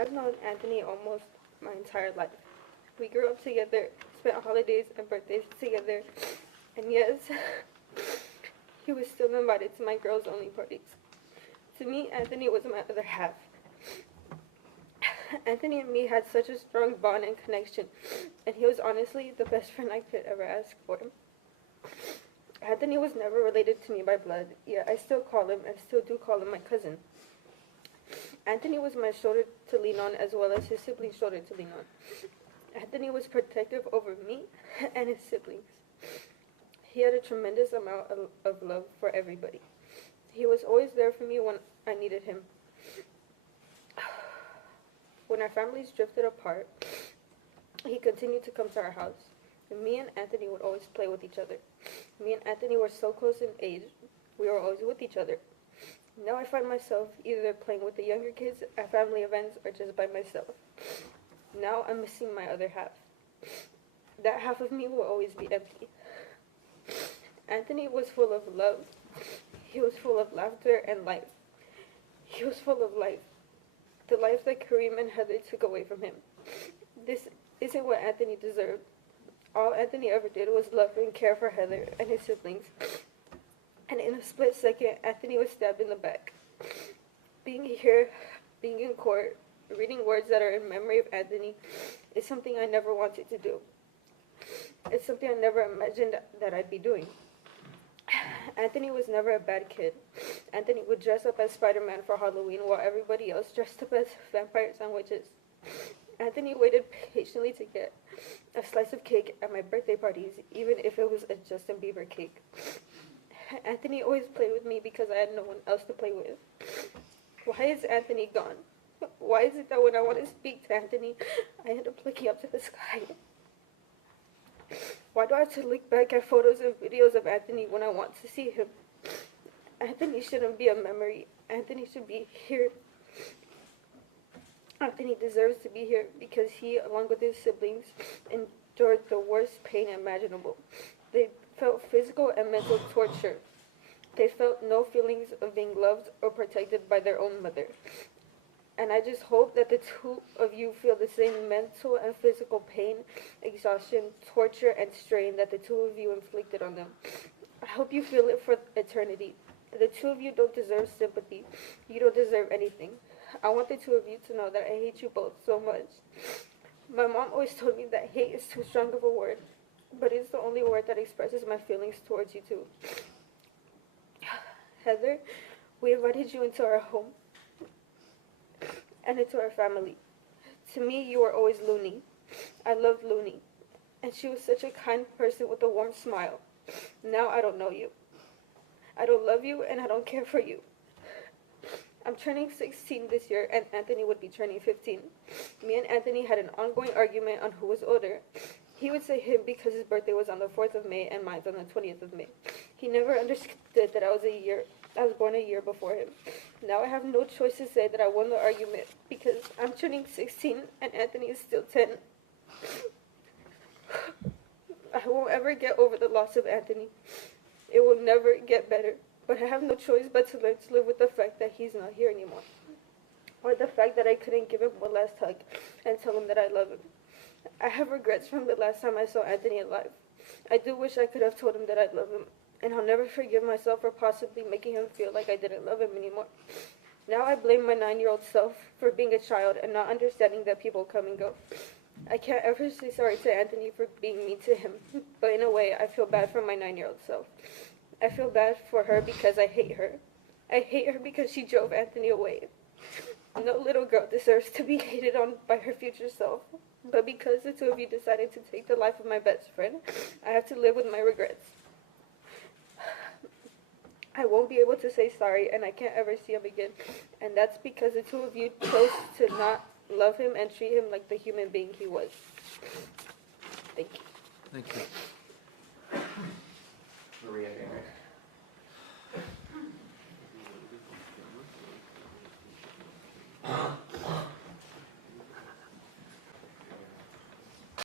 I've known Anthony almost my entire life. We grew up together, spent holidays and birthdays together, and yes, he was still invited to my girls' only parties. To me, Anthony was my other half. Anthony and me had such a strong bond and connection, and he was honestly the best friend I could ever ask for. Anthony was never related to me by blood, yet I still call him and still do call him my cousin. Anthony was my shoulder to lean on as well as his siblings' shoulder to lean on. Anthony was protective over me and his siblings. He had a tremendous amount of love for everybody. He was always there for me when I needed him. When our families drifted apart, he continued to come to our house. And me and Anthony would always play with each other. Me and Anthony were so close in age, we were always with each other. Now I find myself either playing with the younger kids at family events or just by myself. Now I'm missing my other half. That half of me will always be empty. Anthony was full of love. He was full of laughter and life. He was full of life. The life that Kareem and Heather took away from him. This isn't what Anthony deserved. All Anthony ever did was love and care for Heather and his siblings. And in a split second, Anthony was stabbed in the back. Being here, being in court, reading words that are in memory of Anthony is something I never wanted to do. It's something I never imagined that I'd be doing. Anthony was never a bad kid. Anthony would dress up as Spider-Man for Halloween while everybody else dressed up as vampires and witches. Anthony waited patiently to get a slice of cake at my birthday parties, even if it was a Justin Bieber cake. Anthony always played with me because I had no one else to play with. Why is Anthony gone? Why is it that when I want to speak to Anthony, I end up looking up to the sky? Why do I have to look back at photos and videos of Anthony when I want to see him? Anthony shouldn't be a memory. Anthony should be here. Anthony deserves to be here because he, along with his siblings, endured the worst pain imaginable. They felt physical and mental torture. They felt no feelings of being loved or protected by their own mother. And I just hope that the two of you feel the same mental and physical pain, exhaustion, torture, and strain that the two of you inflicted on them. I hope you feel it for eternity. The two of you don't deserve sympathy. You don't deserve anything. I want the two of you to know that I hate you both so much. My mom always told me that hate is too strong of a word, but it's the only word that expresses my feelings towards you two. Heather, we invited you into our home and into our family. To me, you were always Looney. I loved Looney, and she was such a kind person with a warm smile. Now I don't know you. I don't love you, and I don't care for you. I'm turning 16 this year, and Anthony would be turning 15. Me and Anthony had an ongoing argument on who was older. He would say him because his birthday was on the 4th of May and mine's on the 20th of May. He never understood that I was born a year before him. Now I have no choice to say that I won the argument because I'm turning 16 and Anthony is still 10. I won't ever get over the loss of Anthony. It will never get better. But I have no choice but to learn to live with the fact that he's not here anymore. Or the fact that I couldn't give him one last hug and tell him that I love him. I have regrets from the last time I saw Anthony alive. I do wish I could have told him that I love him. And I'll never forgive myself for possibly making him feel like I didn't love him anymore. Now I blame my 9-year-old self for being a child and not understanding that people come and go. I can't ever say sorry to Anthony for being mean to him. But in a way, I feel bad for my 9-year-old self. I feel bad for her because I hate her. I hate her because she drove Anthony away. No little girl deserves to be hated on by her future self. But because the two of you decided to take the life of my best friend, I have to live with my regrets. I won't be able to say sorry, and I can't ever see him again. And that's because the two of you chose to not love him and treat him like the human being he was. Thank you. Thank you.